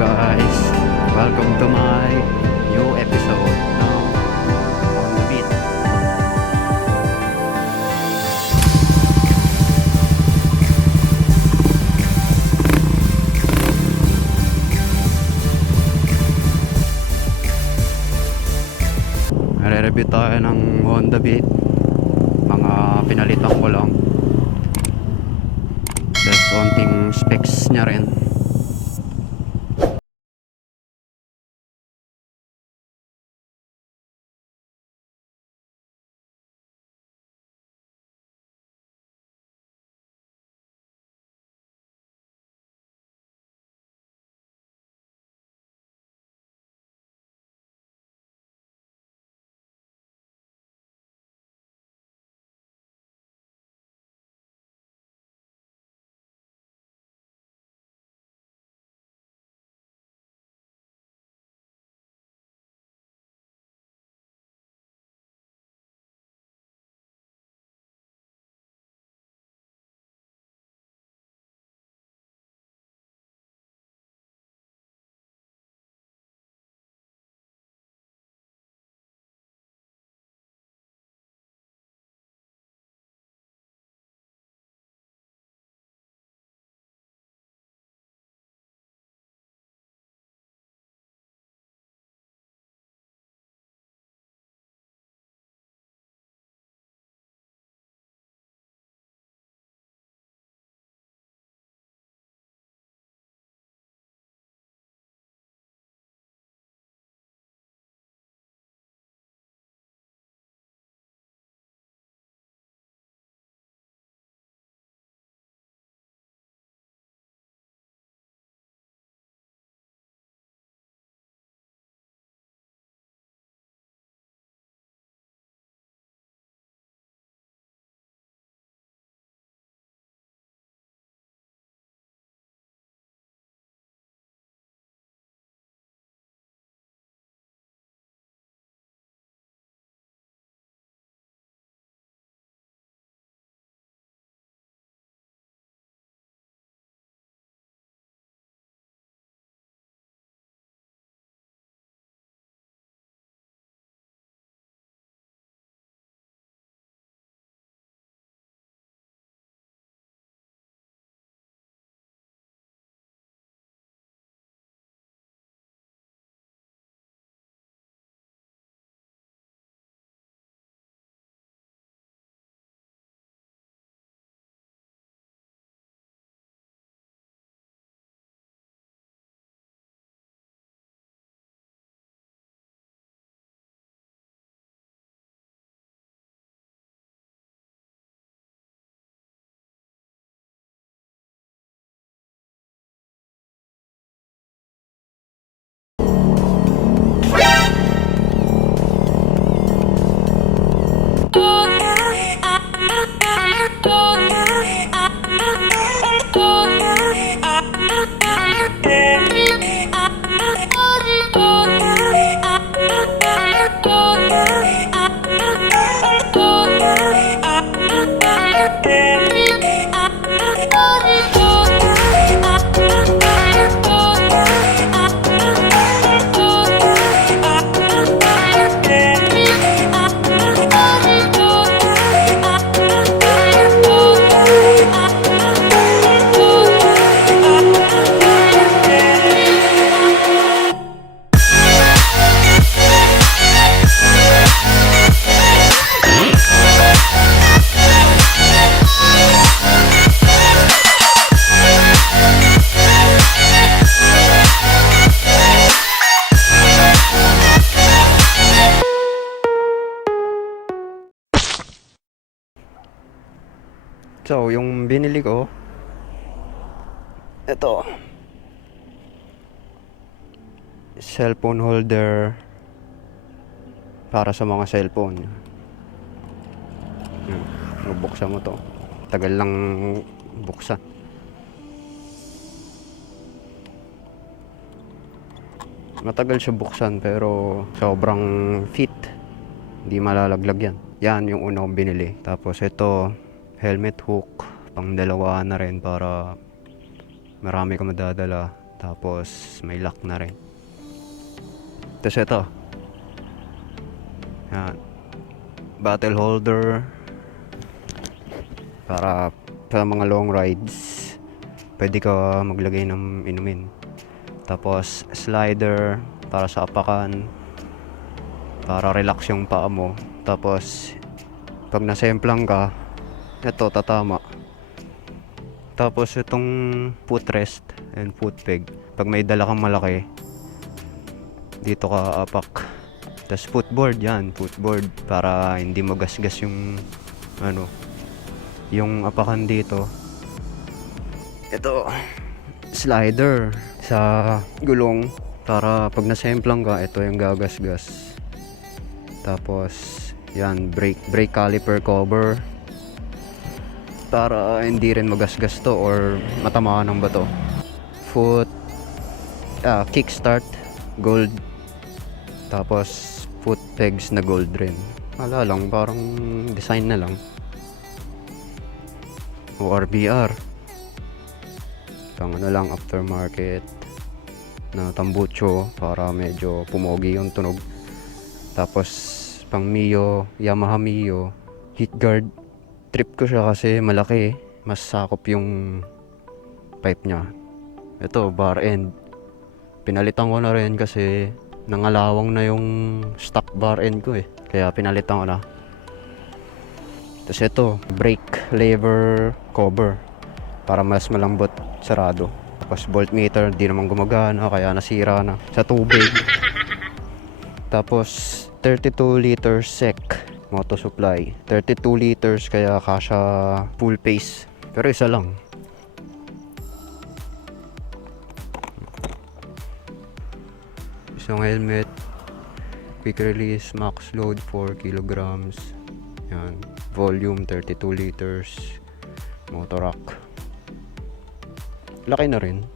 guys, welcome to my new episode ng On The Beat. Nare-review tayo ng Honda Beat. Mga pinalitan ko lang. There's konting specs nya rin. So, yung binili ko, ito, cellphone holder para sa mga cellphone. Buksan mo to. Tagal lang buksan. Matagal siya buksan pero sobrang fit. Hindi malalaglag yan. Yan yung una kong binili. Tapos ito, helmet hook. Pang dalawa na rin para marami ka madadala. Tapos may lock na rin. Tapos ito. Yan. Bottle holder. Para sa mga long rides, pwede ka maglagay ng inumin. Tapos slider para sa apakan, para relax yung paa mo. Tapos pag nasemplang ka, ito tatama. Tapos itong footrest and foot peg, pag may dala kang malaki, dito ka apak. Tapos footboard, yan, footboard, para hindi magasgas yung yung apakan dito. Ito, slider sa gulong, para pag nasemplang ka, ito yung gagasgas. Tapos yan, brake caliper cover, para hindi rin magasgas to or matamaan ng bato. Foot kickstart gold. Tapos foot pegs na gold rin. Wala lang, parang design na lang. O RBR, pang lang, aftermarket na tambucho, para medyo pumogi yung tunog. Tapos pang Mio, Yamaha Mio heat guard. Trip ko siya kasi malaki, mas sakop yung pipe nya. Ito, bar end, pinalitan ko na rin kasi nangalawang na yung stock bar end ko kaya pinalitan ko na. Tapos ito, brake lever cover, para mas malambot sarado. Tapos voltmeter, di naman gumagana kaya nasira na sa tubig. Tapos 32 liters sec moto supply, 32 liters, kaya kasya full pace, pero isa lang. Isang helmet, quick release, max load 4 kilograms. Yan, volume 32 liters, motor rack, laki na rin.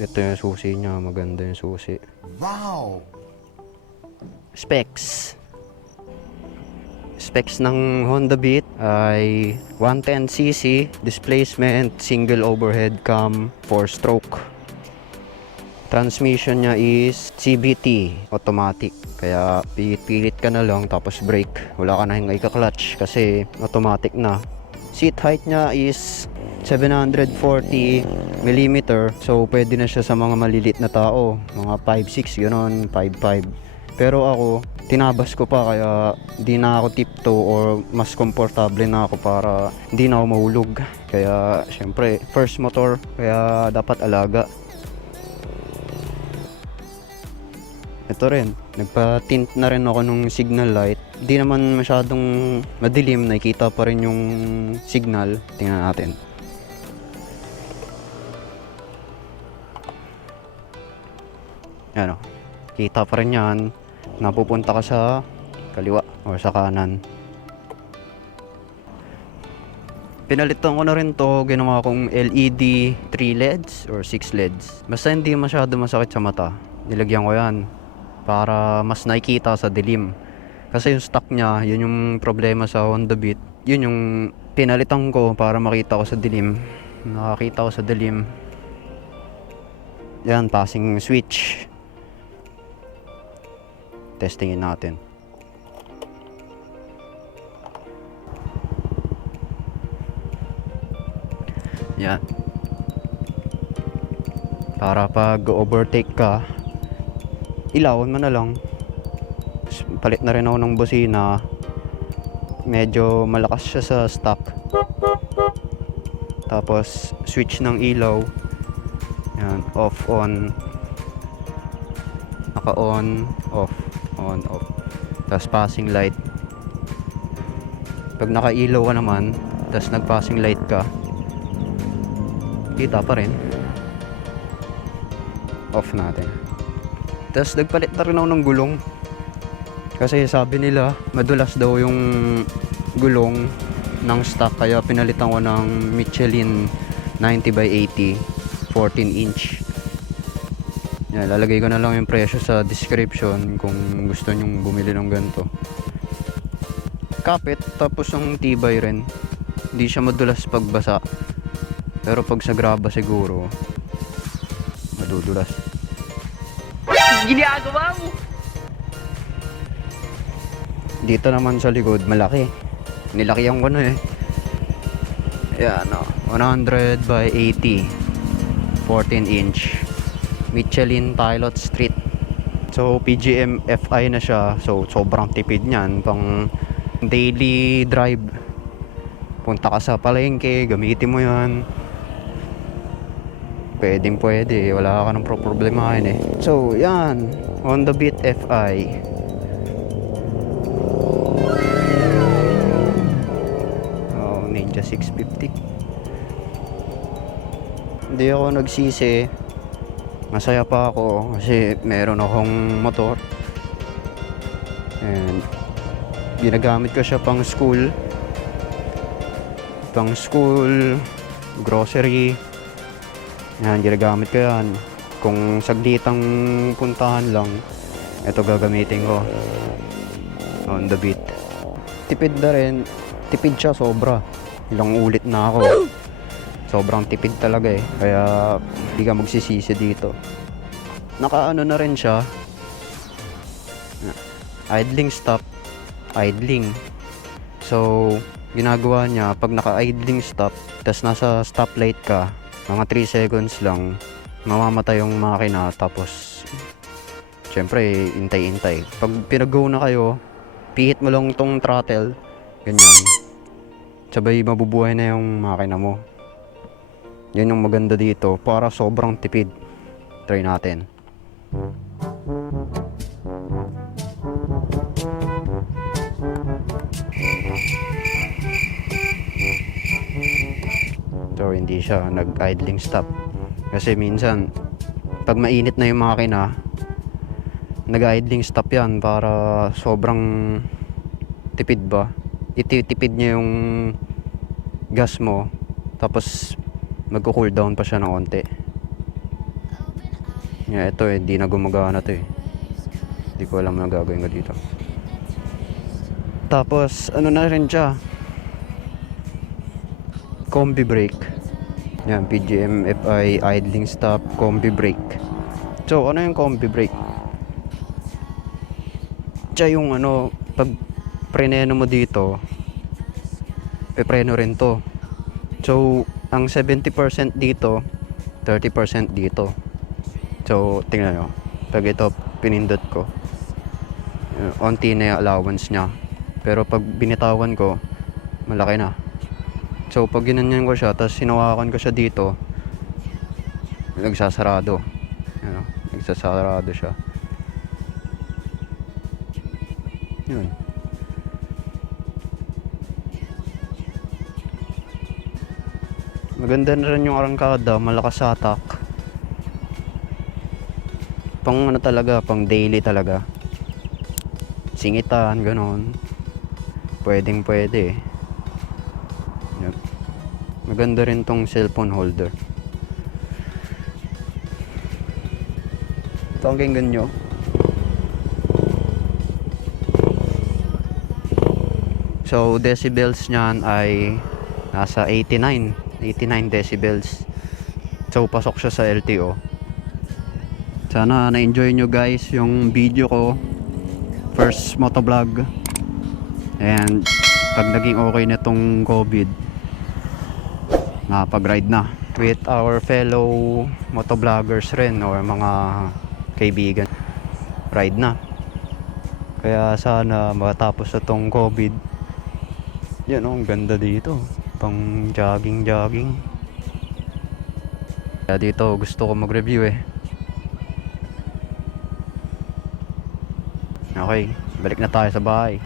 Ito yung susi niya, maganda yung susi. Wow! Specs ng Honda Beat ay 110cc, displacement, single overhead cam, 4-stroke. Transmission niya is CVT, automatic. Kaya pilit ka na lang, tapos brake. Wala ka na hingay ka-clutch kasi automatic na. Seat height niya is 740mm. So pwede na siya sa mga malilit na tao, mga 5'6", gano'n, 5'5". Pero ako, tinabas ko pa, kaya di na ako tiptoe or mas komportable na ako para hindi na ako mahulog. Kaya syempre, first motor, kaya dapat alaga. Ito rin, nagpa-tint na rin ako nung signal light. Di naman masyadong madilim, nakikita pa rin yung signal. Tingnan natin. Ano, kita pa rin yan. Napupunta ka sa kaliwa o sa kanan. Pinalitan ko na rin to, ginawa kong LED 3 LEDs or 6 LEDs. Basta hindi masyado masakit sa mata. Nilagyan ko yan para mas nakikita sa dilim. Kasi yung stock niya, yun yung problema sa Honda Beat. Yun yung pinalitan ko para makita ko sa dilim. Nakakita ko sa dilim. Yan, passing switch. Testingin natin. Yan. Para pag overtake ka, ilawan mo na lang. Palit na rin ako ng busina. Medyo malakas siya sa stock. Tapos switch ng ilaw. Yan, off, on. Naka on, off, on, off. Tapos passing light. Pag nakailaw ka naman, tapos nag-passing light ka, kita pa rin. Off natin. Tapos nagpalit na rin ako ng gulong. Kasi sabi nila, madulas daw yung gulong ng stock, kaya pinalitan ko ng Michelin 90/80 14-inch. Yan, lalagay ko na lang yung presyo sa description kung gusto nyong bumili ng ganito. Kapit, tapos yung tibay rin. Hindi siya madulas pagbasa. Pero pag sa graba siguro, madudulas. Ginagawa mo! Dito naman sa likod, malaki. Nilakihan ko na eh. Ayan o, 100 by 80. 14 inch. Michelin Pilot Street. So, PGM FI na siya. So, sobrang tipid niyan. Pang daily drive. Punta ka sa palengke, gamitin mo yan. Pwedeng pwede. Wala ka ng problemahin eh. So, yan. On the Beat FI. Ninja 650. Hindi ako nagsisi. Masaya pa ako kasi meron akong motor. And ginagamit ko siya pang school, grocery. Yan, ginagamit ko yan. Kung saglitang puntahan lang, ito gagamitin ko. On the Beat. Tipid na rin. Tipid siya sobra. Ilang ulit na ako. Sobrang tipid talaga eh. Kaya hindi ka magsisisi dito. Nakaano na rin siya. Idling stop. Idling. So, ginagawa niya pag naka-idling stop, tas nasa stoplight ka, mga 3 seconds lang, mamamatay yung makina. Tapos, syempre, intay-intay. Pag pinag-go na kayo, pihit mo lang tong throttle. Ganyan. Sabay mabubuhay na yung makina mo. Yan yung maganda dito. Para sobrang tipid. Try natin. So hindi siya nag-idling stop. Kasi minsan pag mainit na yung makina, nag-idling stop yan para sobrang tipid ba. Ititipid niya yung gas mo, tapos magko-cool down pa siya ng onte. Yeah, ito eh, hindi na gumagana to eh. Hindi ko alam na gagawin ko dito. Tapos ano na rin siya, combi brake. Yan, PGM FI idling stop combi brake. So ano yung combi brake? Siya yung ano, pag preno mo dito, pepreno rin to. So, ang 70% dito, 30% dito. So, tingnan nyo. Pag ito, pinindot ko, onti na yung allowance nya. Pero pag binitawan ko, malaki na. So, pag ginanyan ko siya, tapos sinawakan ko siya dito, nagsasarado. Yan, nagsasarado siya. Yun. Maganda na rin yung arangkada, malakas sa attack. Pang ano talaga, pang daily talaga. Singitan, ganon. Pwedeng pwede. Yun. Maganda rin tong cellphone holder. Ito ang kinggan nyo. So decibels niyan ay nasa 89 decibels. So pasok siya sa LTO. Sana na-enjoy nyo guys yung video ko, first motovlog. And pag naging okay na tong COVID, nakapag-ride na with our fellow motovloggers rin or mga kaibigan. Ride na. Kaya sana matapos na tong COVID. Yan oh, ang ganda dito. Pang jogging. Kaya dito gusto ko mag-review eh. Okay, balik na tayo sa bahay.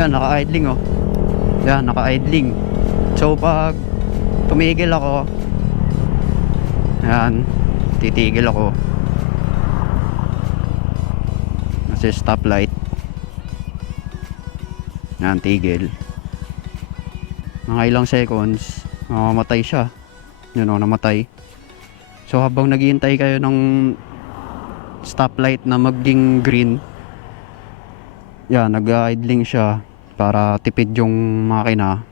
Yan, naka-idling oh. Yan, naka-idling. So pag tumigil ako, yan, titigil ako. Kasi stoplight. Yan, tigil. Mga ilang seconds, mamamatay siya. Yun o, namatay. So habang naghihintay kayo ng stoplight na maging green, yan, nag-idling siya para tipid yung makina.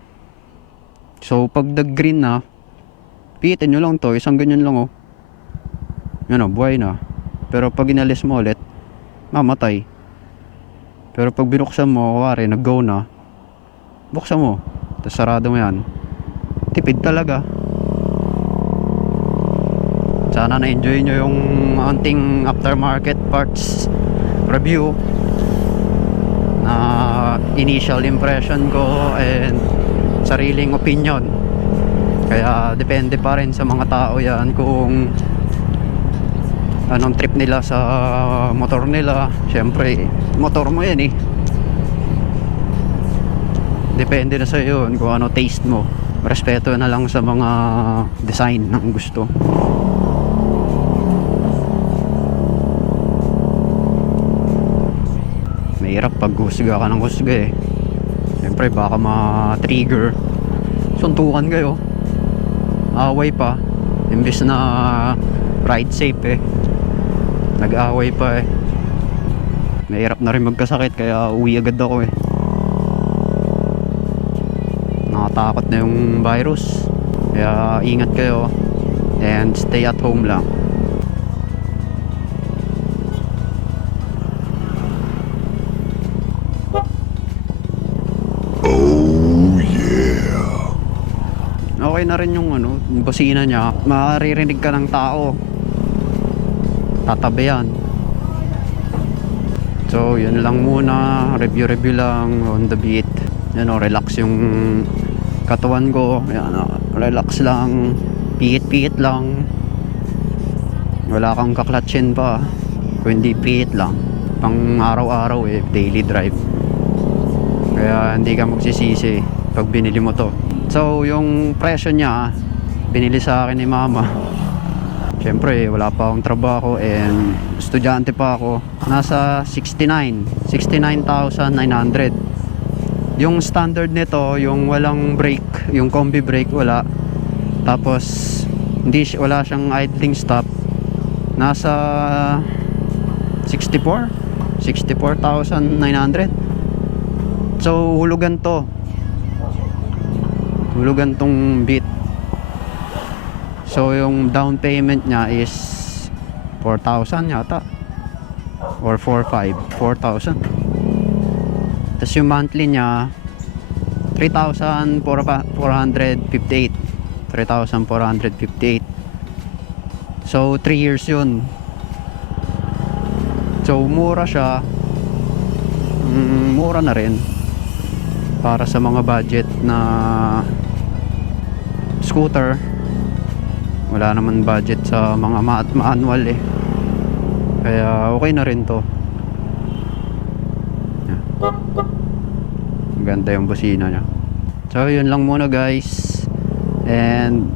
So pag nag-green na, pihitin nyo lang to, isang ganyan lang oh. Yan oh, buhay na. Pero pag inalis mo ulit, mamatay. Pero pag binuksan mo, kuwari nag-go na, buksan mo, tapos sarado mo yan, tipid talaga. Sana na-enjoy nyo yung aunting aftermarket parts review na initial impression ko and sariling opinion. Kaya depende pa rin sa mga tao yan kung anong trip nila sa motor nila. Siyempre motor mo yan eh, depende na sa yun kung ano taste mo. Respeto na lang sa mga design ng gusto. Mahirap pag husga ka ng husga eh. Siyempre baka ma-trigger, suntukan kayo, away pa. Imbis na ride safe eh, nag-away pa eh. Mahirap na rin magkasakit, kaya uwi agad ako eh. Nakatakot na yung virus, kaya ingat kayo and stay at home lang. Okay na rin yung ano, yung busina niya. Maririnig ka ng tao, tatabihan. So yun lang muna, review lang on the beat. Yan o, relax yung katawan ko. Yan o, relax lang, pihit lang. Wala kang kaklatsin pa, kundi pihit lang. Pang araw-araw eh, daily drive. Kaya hindi ka magsisisi pag binili mo to. So yung presyo niya, binili sa akin ni mama. Siyempre wala pa akong trabaho and estudyante pa ako. Nasa 69,900. Yung standard nito, yung walang brake, yung combi brake wala. Tapos wala siyang idling stop. Nasa 64,900. So hulugan to. Hulugan tong Beat. So yung down payment niya is 4,000 yata or 4,000. Tapos yung monthly niya 3,458. So 3 years yun. So mura siya. Mura na rin para sa mga budget na scooter. Wala naman budget sa mga manual eh, kaya okay na rin to. Ganda yung busina nya. So yun lang muna guys, and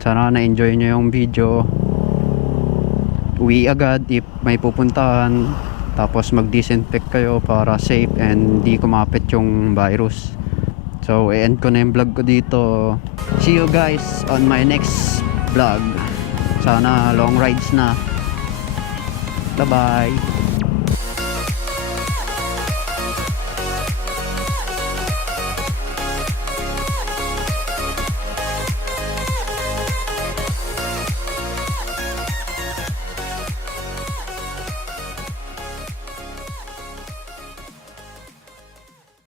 sana na-enjoy nyo yung video. Uwi agad if may pupuntahan, tapos mag-disinfect kayo para safe and di kumapit yung virus. So i-end ko na yung vlog ko dito. See you guys on my next vlog. Sana long rides na. Bye bye.